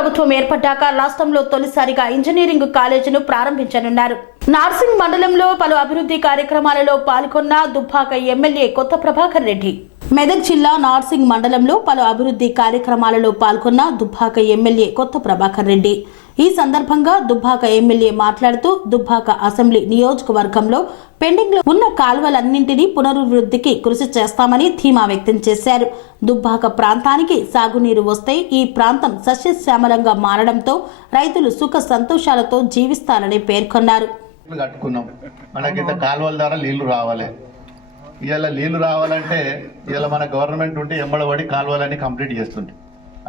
ప్రభుత్వం ఏర్పడ్డాక రాష్ట్రంలో తొలిసారిగా ఇంజనీరింగ్ కాలేజీను ప్రారంభించనున్నారు. నార్సింగ్ మండలంలో పలు అభివృద్ధి కార్యక్రమాలలో పాల్గొన్న దుబ్బాక ఎమ్మెల్యే కొత్త ప్రభాకర్ రెడ్డి. మెదక్ జిల్లా నార్సింగ్ మండలంలో పలు అభివృద్ధి కార్యక్రమాలలో పాల్గొన్న దుబ్బాక ఎమ్మెల్యే కొత్త ప్రభాకర్ రెడ్డి. ఈ సందర్భంగా దుబ్బాక ఎమ్మెల్యే మాట్లాడుతూ దుబ్బాక అసెంబ్లీ నియోజకవర్గంలో పెండింగ్ లో ఉన్న కాల్వలన్నింటినీ పునరుద్ధృతికి కృషి చేస్తామని ధీమా వ్యక్తం చేశారు. దుబ్బాక ప్రాంతానికి సాగునీరు వస్తే ఈ ప్రాంతం సస్యశ్యామలంగా మారడంతో రైతులు సుఖ సంతోషాలతో జీవిస్తారని పేర్కొన్నారు. మనకింత కాలువల ద్వారా నీళ్లు రావాలి. ఇవాళ నీళ్లు రావాలంటే ఇవాళ మన గవర్నమెంట్ ఉంటే ఎంబడబడి కాలువలన్నీ కంప్లీట్ చేస్తుంది.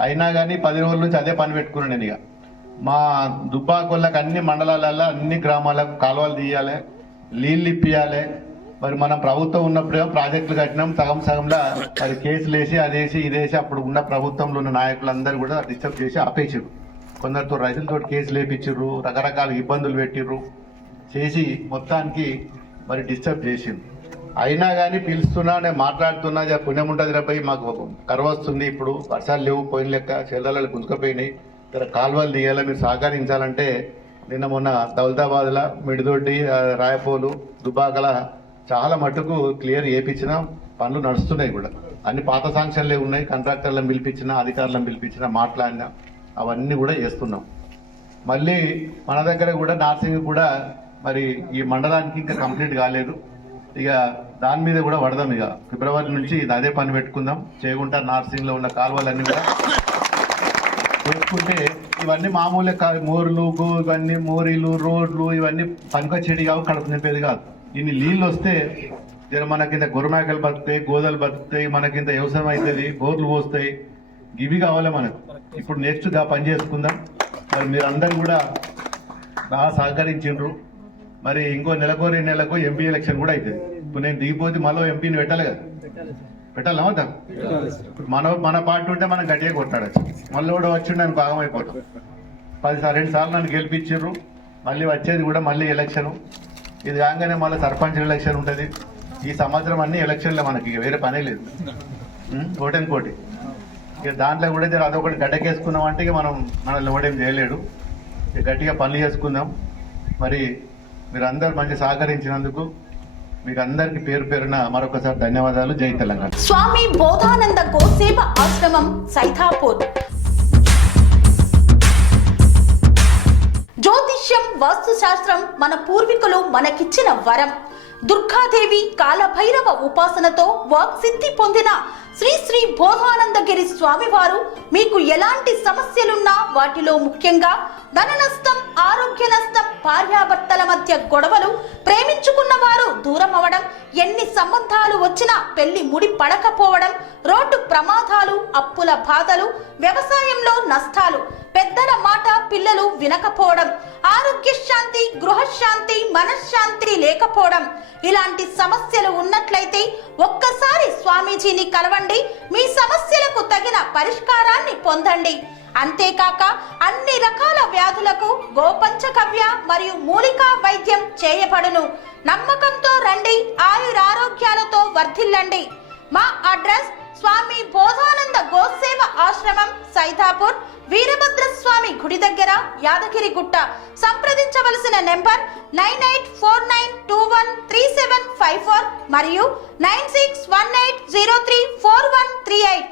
అయినా కానీ 10 రోజుల నుంచి అదే పని పెట్టుకున్నాను నేను. ఇక మా దుబ్బాకొళ్ళకి అన్ని మండలాలలో అన్ని గ్రామాలకు కాలువలు తీయాలి, నీళ్ళు ఇప్పియాలి. మరి మనం ప్రభుత్వం ఉన్నప్పుడేమో ప్రాజెక్టులు కట్టినాం, సగంలా మరి కేసులు వేసి అదేసి ఇదేసి అప్పుడు ఉన్న ప్రభుత్వంలో ఉన్న నాయకులందరూ కూడా డిస్టర్బ్ చేసి ఆపేసారు. కొందరితో రైతులతో కేసులు వేపించారు, రకరకాల ఇబ్బందులు పెట్టిర్రు చేసి మొత్తానికి మరి డిస్టర్బ్ చేసిండ్రు. అయినా కానీ పిలుస్తున్నా, నేను మాట్లాడుతున్నా, పుణ్యం ఉంటుంది రేపై మాకు కరువు వస్తుంది, ఇప్పుడు వర్షాలు లేవు, పోయిన లెక్క చెల్లెళ్ళు గుంజుకపోయినాయి, ఇక్కడ కాలువలు తీయాలి, మీరు సహకరించాలంటే నిన్న మొన్న దౌలతాబాద్లో మిడిదొడ్డి, రాయపోలు, దుబ్బాకల చాలా మట్టుకు క్లియర్ చేయించిన పనులు నడుస్తున్నాయి. కూడా అన్ని పాత శాంక్షన్లే ఉన్నాయి. కాంట్రాక్టర్లను పిలిపించిన, అధికారులను పిలిపించిన, మాట్లాడినా అవన్నీ కూడా చేస్తున్నాం. మళ్ళీ మన దగ్గర కూడా నార్సింగ్ కూడా మరి ఈ మండలానికి ఇంకా కంప్లీట్ కాలేదు. ఇక దాని మీద కూడా పడదాం. ఇక ఫిబ్రవరి నుంచి అదే పని పెట్టుకుందాం. చేయకుండా నార్సింగ్ లో ఉన్న కాలువలన్నీ కూడా చేసుకుంటే ఇవన్నీ మామూలే మోర్లు, ఇవన్నీ మోరీలు, రోడ్లు ఇవన్నీ పనికొచ్చేటి కావు, కడుపు నింపేది కాదు. ఇన్ని నీళ్ళు వస్తే మనకింత గొర్రెమేకలు బతుకుతాయి, గోదలు బతుకుతాయి, మనకింత వ్యవసాయం అవుతుంది, బోర్లు పోస్తాయి. ఇవి కావాలి మనకు. ఇప్పుడు నెక్స్ట్ గా పని చేసుకుందాం. మరి మీరందరూ కూడా బాగా సహకరించిండ్రు. మరి ఇంకో నెలకు 2 నెలలకు ఎంపీ ఎలక్షన్ కూడా అవుతుంది. ఇప్పుడు నేను దిగిపోతే మళ్ళీ ఎంపీని పెట్టాలి కదా, పెట్టాలా వద్దా? మన పార్టీ ఉంటే మనం గట్టిగా కొట్టాడచ్చు. మళ్ళీ కూడా వచ్చి నేను భాగం అయిపోతాం. 2 సార్లు నన్ను గెలిపించారు. మళ్ళీ వచ్చేది కూడా మళ్ళీ ఎలక్షన్. ఇది కాగానే మళ్ళీ సర్పంచ్ ఎలక్షన్ ఉంటుంది. ఈ సంవత్సరం అన్ని ఎలక్షన్లే మనకి, వేరే పనే లేదు. కోటెన్ కోటి ఇక దాంట్లో కూడా అదొకటి గడ్డకేసుకున్నాం అంటే ఇక మనల్ని ఓటేం చేయలేడు. ఇక గట్టిగా పనులు చేసుకుందాం. మరి మీరందరూ మంచి సహకరించినందుకు మీకు అందరికి పేరు పేరున మరొకసారి ధన్యవాదాలు. జై తెలంగాణ. స్వామి బోధానంద గోసేవ ఆశ్రమం సైతాపూర్. జ్యోతిష్యం, వాస్తు శాస్త్రం మన పూర్వీకులు మనకిచ్చిన వరం. దుర్గాదేవి, కాలభైరవ ఉపాసనతో వాక్సిద్ధి పొందిన శ్రీ శ్రీ బోధానందగిరి స్వామివారు మీకు ఎలాంటి సమస్యలున్నా, వాటిలో ముఖ్యంగా ధన నష్టం, ఆరోగ్య నష్టం, భార్యాభర్తల మధ్య గొడవలు, ప్రేమించుకున్న వారు దూరం అవడం, ఎన్ని సంబంధాలు వచ్చినా పెళ్లి ముడి పడకపోవడం, రోడ్డు ప్రమాదాలు, అప్పుల బాధలు, వ్యవసాయంలో నష్టాలు, పెద్దల మాట పిల్లలు వినకపోవడం, ఆరోగ్య శాంతి, గృహశాంతి, మనశ్శాంతి లేకపోవడం, ఇలాంటి సమస్యలు ఉన్నట్లయితే ఒక్కసారి స్వామీజీని కలవండి. మీ సమస్యలకు తగిన పరిష్కారాన్ని పొందండి. అంతేకాక అన్ని రకాల వ్యాధులకు గోపంచకవ్య మరియు మూలికా వైద్యం చేయబడును. నమ్మకంతో రండి, ఆయురారోగ్యాలతో వర్ధిల్లండి. మా అడ్రస్ స్వామి బోధానంద గోసేవ ఆశ్రమం, సైతాపూర్, వీరభద్రస్వామి గుడి దగ్గర, యాదగిరిగుట్ట. సంప్రదించవలసిన నెంబర్ 9849213754 మరియు 9618034138.